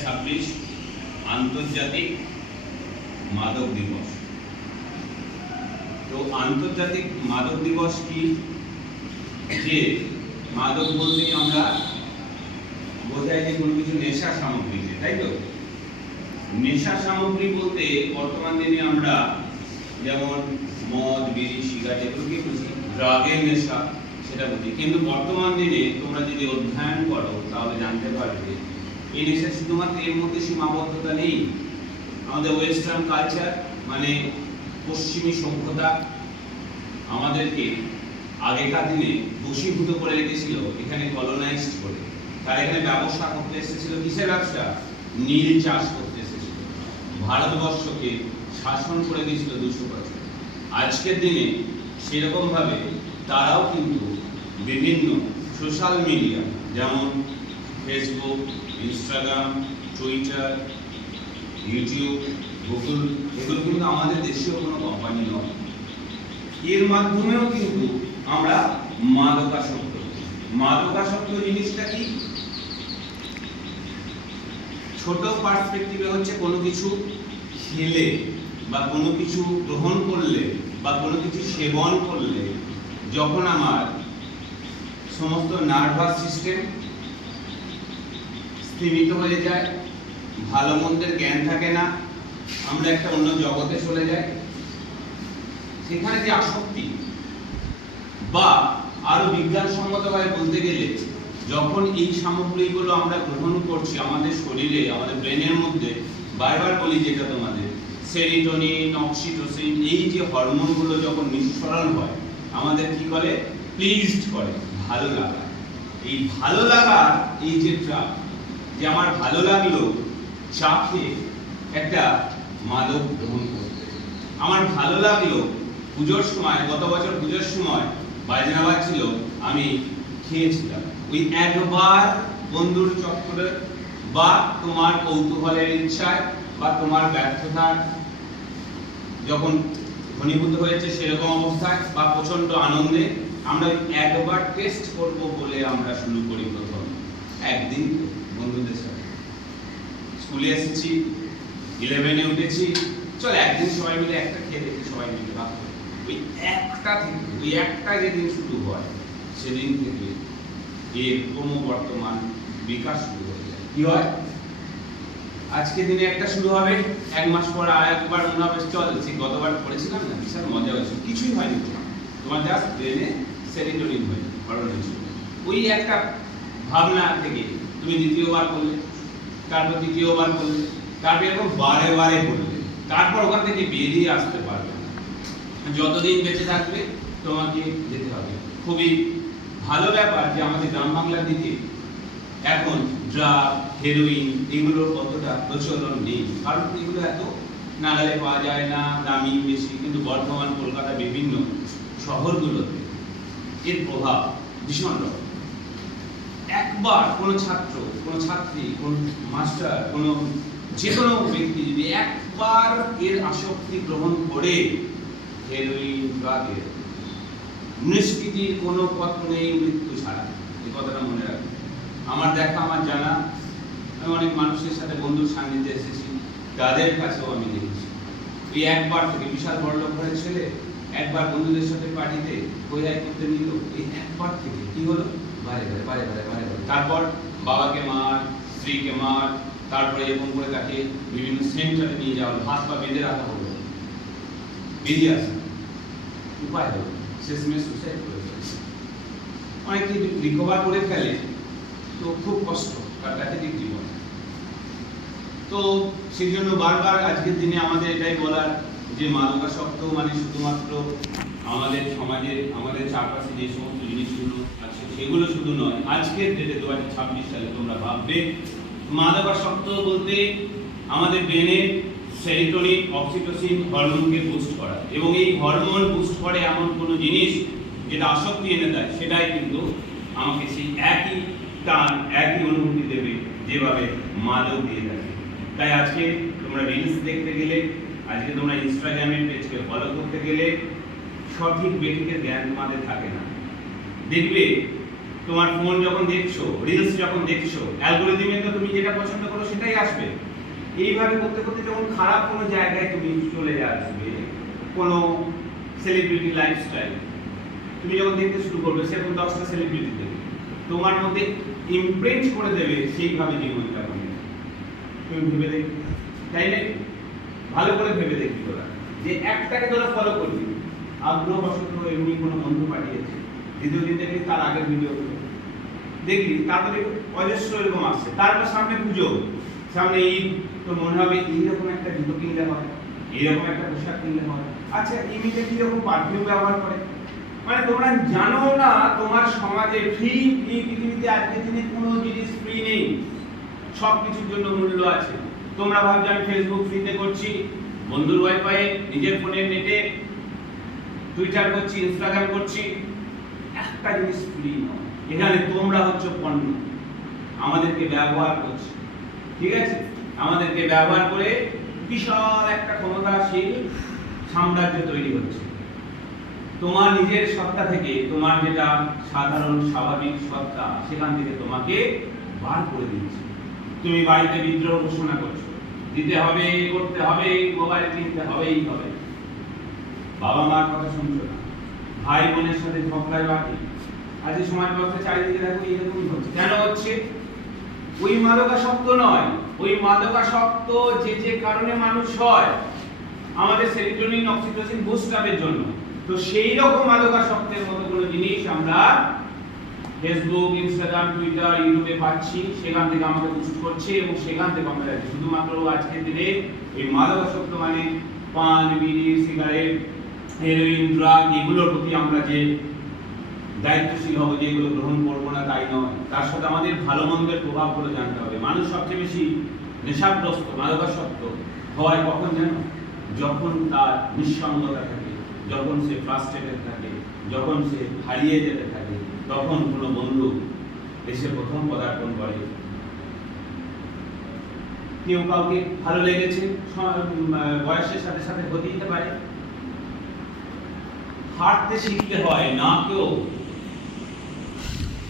2026 আন্তর্জাতিক মাদক দিবস। তো আন্তর্জাতিক মাদক দিবস কি? যে মাদক বলতে আমরা বোঝাই যে কোনো কিছু নেশা সামগ্রীকে, তাই তো? নেশা সামগ্রী বলতে বর্তমান দিনে আমরা যেমন মদ, বিড়ি, সিগারেট এগুলোকে বুঝি, ড্রাগের নেশা সেটা বুঝি। কিন্তু বর্তমান দিনে তোমরা যদি অধ্যয়ন করো তাহলে জানতে পারবে এই নেশা শুধুমাত্র এর মধ্যে সীমাবদ্ধতা নেই। আমাদের ওয়েস্টার্ন কালচার মানে পশ্চিমী সভ্যতা আমাদেরকে আগেকার দিনে বশীভূত করে রেখেছিল, এখানে কলোনাইজড করে। তারা এখানে ব্যবসা করতে এসেছিল। কিসের ব্যবসা? নীল চাষ করতে এসেছিল। ভারতবর্ষকে শাসন করে দিয়েছিল 200 বছর। আজকের দিনে সেরকম ভাবে তারাও কিন্তু বিভিন্ন সোশ্যাল মিডিয়া যেমন Facebook, Instagram, Twitter, YouTube, Google, এগুলো কিন্তু আমাদের দেশীয় কোনো কোম্পানি নয়। এর মাধ্যমেও কিন্তু আমরা মাদকাসক্ত জিনিসটা কি? ছোট পার্সপেক্টিভে হচ্ছে কোনো কিছু খেলে বা কোনো কিছু গ্রহণ করলে বা কোনো কিছু সেবন করলে যখন আমার সমস্ত নার্ভাস সিস্টেম স্থিমিত হয়ে যায়, ভালো মন্দের জ্ঞান থাকে না, আমরা একটা অন্য জগতে চলে যাই, সেখানে যে আসক্তি, বা আরো বিজ্ঞানসম্মতভাবে বলতে গেলে যখন এই সামগ্রীগুলো আমরা গ্রহণ করছি আমাদের শরীরে, আমাদের ব্রেনের মধ্যে, বারবার বলি যেটা তোমাদের সেরিটোনিন, অক্সিটোসিন, এই যে হরমোনগুলো যখন নিঃসরণ হয় আমাদের কি করে? প্লিজড করে, ভালো লাগা। এই ভালো লাগার এই যে ট্রাপ, যে আমার ভালো লাগলো চা খেয়ে একটা মাদক গ্রহণ করতে, আমার ভালো লাগলো পুজোর সময়, গত বছর পুজোর সময় বাজনা বাজছিল, আমি খেয়েছিলাম। ওই একবার বন্ধুর চক্করে বা তোমার কৌতূহলের ইচ্ছায় বা তোমার ব্যর্থতার যখন ঘনীভূত হয়েছে সেরকম অবস্থায় বা প্রচন্ড আনন্দে আমরা একবার টেস্ট করব বলে আমরা শুরু করি। প্রথম একদিন বন্ধুদের সাথে স্কুলে এসেছি, 11-এ উঠেছি, চল একদিন সবাই মিলে একটা খেয়ে দেখি, সবাই মিলে ভাগ করে। ওই একটা যেদিন শুরু হয় সেদিন থেকে এর ক্রমবর্ধমান বিকাশ শুরু হয়ে যায়। কি হয়? আজকে দিনে একটা শুরু হবে, 1 মাস পর আর একবার মনে হবে চল সে গতবার করেছিলাম না, বিশাল মজা হয়েছে। কিছুই হয়নি, তোমার জাস্ট ব্রেনে সেরিটোনিন হয়ে হয়েছে। ওই একটা ভাবনা থেকে তুমি দ্বিতীয়বার করলে, তারপর তৃতীয়বার করলে, তারপর এরকম বারে বারে করলে, তারপর ওখান থেকে বেরিয়ে আসতে পারবে না। যতদিন বেঁচে থাকবে তোমাকে যেতে হবে। খুবই ভালো ব্যাপার যে আমাদের গ্রাম বাংলার দিকে এখন ড্রাগ, হেরোইন এগুলোর কতটা প্রচলন নেই, কারণ এগুলো এত নাগালে পাওয়া যায় না, দামি বেশি। কিন্তু বর্ধমান, কলকাতা, বিভিন্ন শহরগুলোতে এর প্রভাব ভীষণ রকম। একবার কোনো ছাত্র, কোনো ছাত্রী, কোনো মাস্টার, কোনো যে কোনো ব্যক্তি যদি একবার এর আসক্তি গ্রহণ করে, হেরোইন, ড্রাগের, নিষ্কৃতির কোনো পথ নেই মৃত্যু ছাড়া। এই কথাটা মনে রাখবে। আমার দেখা, আমার জানা, আমি অনেক মানুষের সাথে বন্ধুর সান্নিধ্যে এসেছি, তাদের কাছেও আমি দেখেছি এই একবার থেকে বিশাল বড় লোক ঘরের ছেলে একবার বন্ধুদের সাথে পার্টিতে বইয়াই করতে নিল, এই একবার থেকে কি হলো? বারে বারে তারপর বাবাকে মার, স্ত্রীকে মার, তারপরে এরকম করে তাকে বিভিন্ন সেন্টারে নিয়ে যাওয়া, হাত পা বেঁধে রাখা হলো, বেরিয়ে আসা উপায় হলো, শেষমেশ সুসাইড করে ফেলেছে। অনেকে রিকভার করে ফেলে, তো খুব কষ্ট, তার প্যাথেটিক জীবন। তো সেই জন্য বারবার আজকের দিনে আমাদের এটাই বলার যে মাদকাসক্ত মানে শুধুমাত্র আমাদের সমাজে, আমাদের চারপাশে যে সমস্ত জিনিসগুলো আছে সেগুলো শুধু নয়। আজকের ডেটে 2026 সালে তোমরা ভাববে মাদকাসক্ত বলতে আমাদের ব্রেনে সেরিটোনিন, অক্সিটোসিন হরমোনকে বুস্ট করা, এবং এই হরমোন বুস্ট করে এমন কোনো জিনিস যেটা আসক্তি এনে দেয়, সেটাই কিন্তু আমাকে সেই একই টান, একই অনুভূতি দেবে যেভাবে মাদক দিয়ে দেয়। তাই আজকে তোমরা রিলস দেখতে গেলে, আজকে তোমরা ইনস্টাগ্রামের পেজকে ফলো করতে গেলে সঠিক বেঠিকের জ্ঞান তোমাদের থাকে না। দেখবে তোমার ফোন যখন দেখছো, রিলস যখন দেখছো, অ্যালগরিদমে তো তুমি যেটা পছন্দ করো সেটাই জায়গাতেই আসবে। এইভাবে করতে করতে যখন খারাপ কোনো জায়গায় তুমি চলে আসবে, কোনো সেলিব্রিটি লাইফস্টাইল তুমি যখন দেখতে শুরু করবে, সেরকম 10টা সেলিব্রিটি দেখবে, তোমার মধ্যে ইমপ্রিন্ট করে দেবে সেইভাবে জীবনযাপন। তুমি ভেবে দেখবে, তাই না? ভালো করে ভেবে দেখবি তোরা, যে একটাকে তোরা ফলো করবি, আগ্রহবশত এমনি কোনো বন্ধু পাঠিয়েছে, দ্বিতীয় দিন দেখবি তার আগের ভিডিও দেখবি, তারপরে অজস্র এরকম আসছে। তারপর সামনে পুজো, সামনে ঈদ, তো মনে হবে এইরকম একটা জুতো কিনলে হয়, এইরকম একটা পোশাক কিনলে হয়। আচ্ছা, ইমিতে কিরকম পারফিউম ব্যবহার করে, মানে তোমরা জানো না তোমার সমাজে ফ্রি, এই পৃথিবীতে আজকের দিনে কোনো জিনিস ফ্রি নেই, সব কিছুর জন্য মূল্য আছে। তোমরা ভাবছো আমি ফেসবুক ফ্রিতে করছি, বন্ধুর ওয়াইফাই, নিজের ফোনের নেটে টুইটার করছি, ইনস্টাগ্রাম করছি, একটা জিনিস ফ্রি নয়। এখানে তোমরা হচ্ছে পণ্য, আমাদেরকে ব্যবহার করছে, ঠিক আছে? আমাদেরকে ব্যবহার করে বিশাল একটা ক্ষমতাশীল সাম্রাজ্য তৈরি হচ্ছে। তোমার নিজের সত্তা থেকে, তোমার যেটা সাধারণ স্বাভাবিক সত্তা, সেখান থেকে তোমাকে বার করে দিচ্ছে। তুমি বাড়িতে বিদ্রোহ ঘোষণা করছো, দিতে হবে, করতে হবে, মোবাইল কিনতে হবেই হবে, বাবা মার কথা শুনছো না, ভাই বোনের সাথে ঝগড়ায় বাকি। আজ সমাজ ব্যবস্থা চারিদিকে দেখো এরকমই হচ্ছে। কেন হচ্ছে? ওই মাদকাসক্ত নয়, ওই মাদকাসক্ত যে কারণে মানুষ হয়, আমাদের সেরোটোনিন অক্সিটোসিন বুস্ট আপের জন্য। তো সেই রকম মাদকাসক্তের মতো কোনো জিনিস আমরা ফেসবুক, ইনস্টাগ্রাম, টুইটার, ইউটিউবে পাচ্ছি, সেখান থেকে আমাকে বুস্ট করছে এবং সেখান থেকে আমরা যাচ্ছি। শুধুমাত্র আজকের দিনে এই মাদকাসক্ত মানে পান, বিড়ি, সিগারেট, হেরোইন, ড্রাগ, এগুলোর প্রতি আমরা যে দায়িত্বশীল হবো, যে এগুলো গ্রহণ করবো না তাই নয়, তার সাথে আমাদের ভালো মন্দের প্রভাবগুলো জানতে হবে। মানুষ সবচেয়ে বেশি নেশাগ্রস্ত, মাদকাসক্ত হয় কখন জানো? যখন তার নিঃসঙ্গতা থাকে, যখন সে ফ্রাস্ট্রেটেড থাকে, যখন সে হারিয়ে যেতে থাকে, তখন কোনো বন্ধু এসে প্রথম পদার্পণ করে। কেউ কাউকে ভালো লেগেছে, বয়সের সাথে সাথে হতে দিতে পারে। হাঁটতে শিখতে হয়, না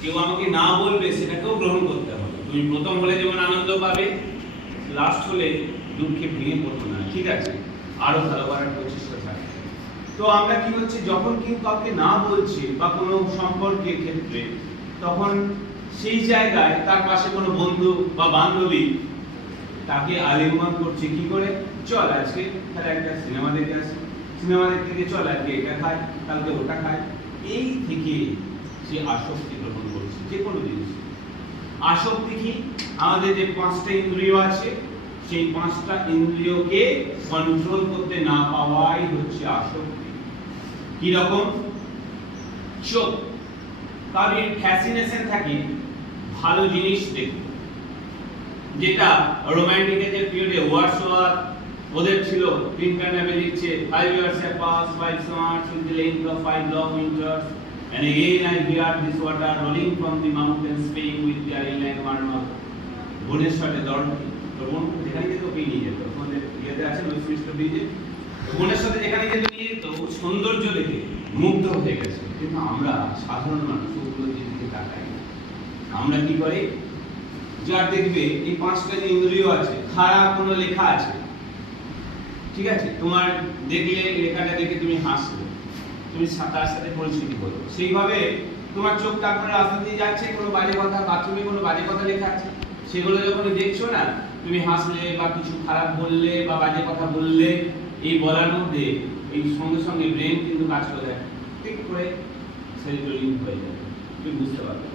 কেউ আমাকে না বলবে সেটাকেও গ্রহণ করতে হবে। তুমি প্রথম হলে যেমন আনন্দ পাবে, লাস্ট হলে দুঃখে ভেঙে পড়বে না, ঠিক আছে? আরো ভালো করার প্রচেষ্টা থাকে। তো আমরা কি হচ্ছে, যখন কেউ কাউকে না বলছে বা কোনো সম্পর্কের ক্ষেত্রে, তখন সেই জায়গায় তার পাশে কোনো বন্ধু বা বান্ধবী তাকে আলিঙ্গন করছে কি করে, চল আজকে তাহলে একটা সিনেমা দেখে আসি, সিনেমা দেখতে গিয়ে চল আজকে এটা খাই, কালকে ওটা খাই। এই থেকে সে আসক্তি গ্রহণ করছে যে কোনো জিনিস। আসক্তি কি? আমাদের যে 5টা ইন্দ্রিয় আছে, সেই 5টা ইন্দ্রিয়কে কন্ট্রোল করতে না পাওয়াই হচ্ছে আসক্তি। কি রকম? চোখ, কারোর ফ্যাসিনেশন থাকে ভালো জিনিস দেখতে, যেটা রোমান্টিকের যে পিরিয়ডে ওয়ার্ডসওয়ার্থ ওদের ছিল, 3টা নামে লিখছে 5 years have passed, 5 summers in the length of 5 long winters, and again I hear this water rolling from the mountains, paying with their inland murmur. বনের সাথে দরদি, তো বোন যেখানে যেত ওকে নিয়ে যেত, আমাদের ইয়েতে আছে নৈসৃষ্ট ব্রিজে, বোনের সাথে যেখানে যেত নিয়ে যেত, সৌন্দর্য দেখে মুগ্ধ হয়ে গেছে। কিন্তু আমরা সাধারণ মানুষ ওগুলো দিকে তাকাই না। আমরা কি করি, যার দেখবে এই 5টা যে ইন্দ্রিয় আছে, খারাপ কোনো লেখা আছে, ঠিক আছে, তোমার দেখলে লেখাটা দেখে তুমি হাসবে, তুমি তার সাথে পরিচিতি করো, সেইভাবে তোমার চোখ তারপরে রাস্তা দিয়ে যাচ্ছে, কোনো বাজে কথা, বাথরুমে কোনো বাজে কথা লেখা আছে, সেগুলো যখন দেখছো না, তুমি হাসলে বা কিছু খারাপ বললে বা বাজে কথা বললে, এই বলার মধ্যে এই সঙ্গে সঙ্গে ব্রেন কিন্তু কাজ করে, ঠিক করে সেরোটোনিন হয়ে যাবে, তুমি বুঝতে পারবে।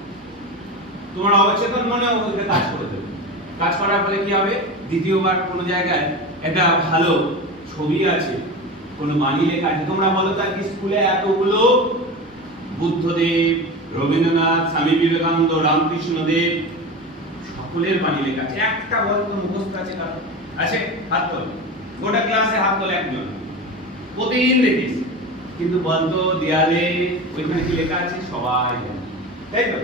তোমার অবচেতন মনে ওইটা কাজ করে দেবে, কাজ করার ফলে কি হবে, দ্বিতীয়বার কোনো জায়গায় একটা ভালো ছবি আছে, কোনো বাণী লেখা আছে, তোমরা বলো তো কি স্কুলে এতগুলো বুদ্ধদেব, রবীন্দ্রনাথ, স্বামী বিবেকানন্দ, রামকৃষ্ণদেব, সকলের বাণী লেখা আছে, একটা বলতো মুখস্থ আছে কারো আছে? হাত তোল, গোটা ক্লাসে হাত তোল একজন, প্রতিদিন দেখিস, কিন্তু বলতো দেয়ালে ওইখানে কি লেখা আছে সবাই জানে, তাই তো?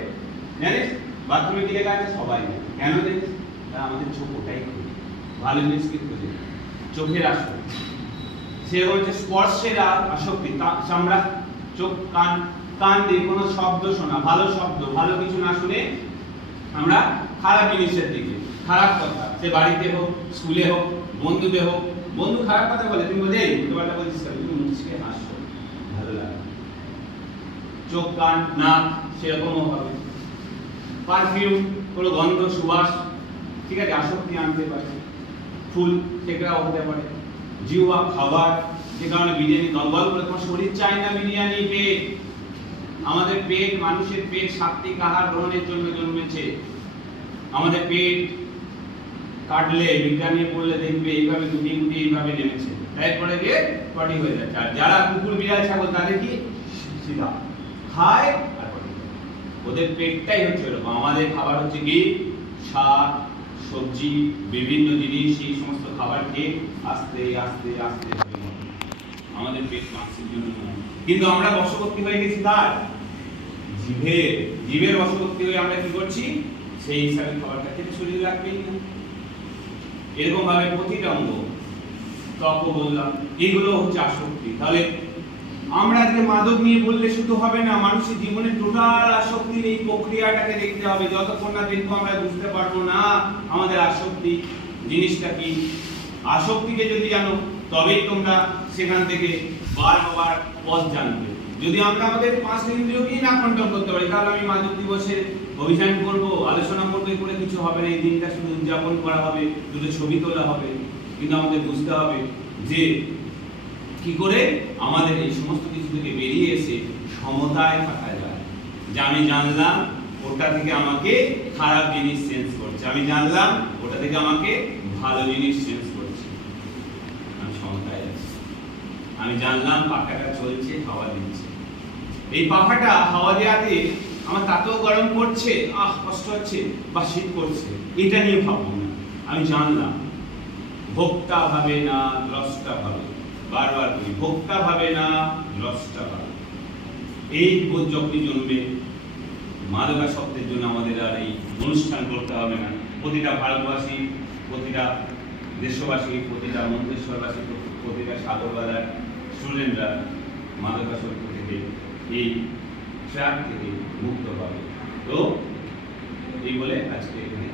জানিস বাথরুমে কি লেখা আছে সবাই জানে, কেন জানিস? আমাদের চোখ ওটাই খুঁজে, ভালো জিনিস কি খুঁজে, চোখের আসক্তি। সে হচ্ছে স্পর্শের আসক্তি, আমরা চোখ কান দিয়ে কোনো শব্দ শোনা, ভালো শব্দ, ভালো কিছু না শুনে আমরা খারাপ জিনিসের দিকে, খারাপ কথা, সে বাড়িতে হোক, স্কুলে হোক, বন্ধুদের হোক। বন্ধু খারাপ কথা বলে, তুমি বলে এই উল্টো পাল্টা বলছিস কেন? তুমি মুচকে হাসছো, ভালো লাগে। চোখ, কান, নাক সেরকমও হবে। পারফিউম, কোনো গন্ধ, সুবাস, ঠিক আছে, আসক্তি আনতে পারে। ফুল, সেটাও হতে পারে। জিহ্বা, খাবার, যে কারণে বিরিয়ানি দলবল করে তোমার শরীর চায় না বিরিয়ানি। পেট, আমাদের পেট, মানুষের পেট সাত্বিক আহার গ্রহণের জন্য জন্মেছে। আমাদের পেট কাটলে, বিজ্ঞানী পড়লে দেখবে এইভাবে গুটি গুটি এইভাবে নেমেছে, তারপরে গিয়ে পটি হয়ে যাচ্ছে। আর যারা কুকুর, বিড়াল, ছাগল তাদের কি সিধা খায় আর পটি। ওদের পেটটাই হচ্ছে এরকম। আমাদের খাবার হচ্ছে কি শাক, সবজি, বিভিন্ন জিনিস, এই সমস্ত খাবার খেয়ে আস্তে আস্তে আস্তে আমাদের পেট মাংসের জন্য নয়। কিন্তু আমরা বশবর্তী হয়ে গেছি তার জীবের বশবর্তী হয়ে আমরা কি করছি? সেই হিসাবে খাবারটা খেতে শরীরে লাগবেই না। এরকম ভাবে প্রতিটা অঙ্গ, ত্বকও বললাম, এগুলো হচ্ছে আসক্তি। তাহলে আমরা আজকে মাদক নিয়ে বললে শুধু হবে না, মানুষের জীবনের টোটাল আসক্তির এই প্রক্রিয়াটাকে দেখতে হবে। যতক্ষণ না দেখবো আমরা বুঝতে পারবো না আমাদের আসক্তি জিনিসটা কি। আসক্তিকে যদি জানো তবেই তোমরা সেখান থেকে বারবার পথ জানবে। যদি আমরা আমাদের পাঁচ ইন্দ্রিয়কেই না কন্ট্রোল করতে পারি, তাহলে আমি মাদক দিবসে অভিযান করব, আলোচনা করবো, করে কিছু হবে না। এই দিনটা শুধু উদযাপন করা হবে, দুটো ছবি তোলা হবে। কিন্তু আমাদের বুঝতে হবে যে কি করে আমাদের এই সমস্ত কিছু থেকে বেরিয়ে এসে সমতায় থাকা যায়। যে আমি জানলাম ওটা থেকে আমাকে খারাপ জিনিস সেন্স করছে, আমি জানলাম ওটা থেকে আমাকে ভালো জিনিস সেন্স করছে, আমি সমতায় আছি। আমি জানলাম পাখাটা চলছে, হাওয়া দিচ্ছে, এই পাখাটা হাওয়া দেওয়াতে আমার তাতেও গরম করছে, কষ্ট হচ্ছে, বা শীত করছে, এটা নিয়ে ভাববো না। আমি জানলাম ভোক্তা ভাবে না, দ্রষ্টা ভাবে। বারবার বলি, ভোক্তা ভাবে না, দ্রষ্টা ভাবে। এই বোধ যখনই জন্মে, মাদকাসক্তের জন্য আমাদের আর এই অনুষ্ঠান করতে হবে না। প্রতিটা ভারতবাসী, প্রতিটা দেশবাসী, প্রতিটা মন্তেশ্বরবাসী, প্রতিটা সাগরবাজার স্টুডেন্টরা মাদকাসক্ত থেকে, এই ট্র্যাপ থেকে মুক্ত পাবে। তো এই বলে আজকে এখানে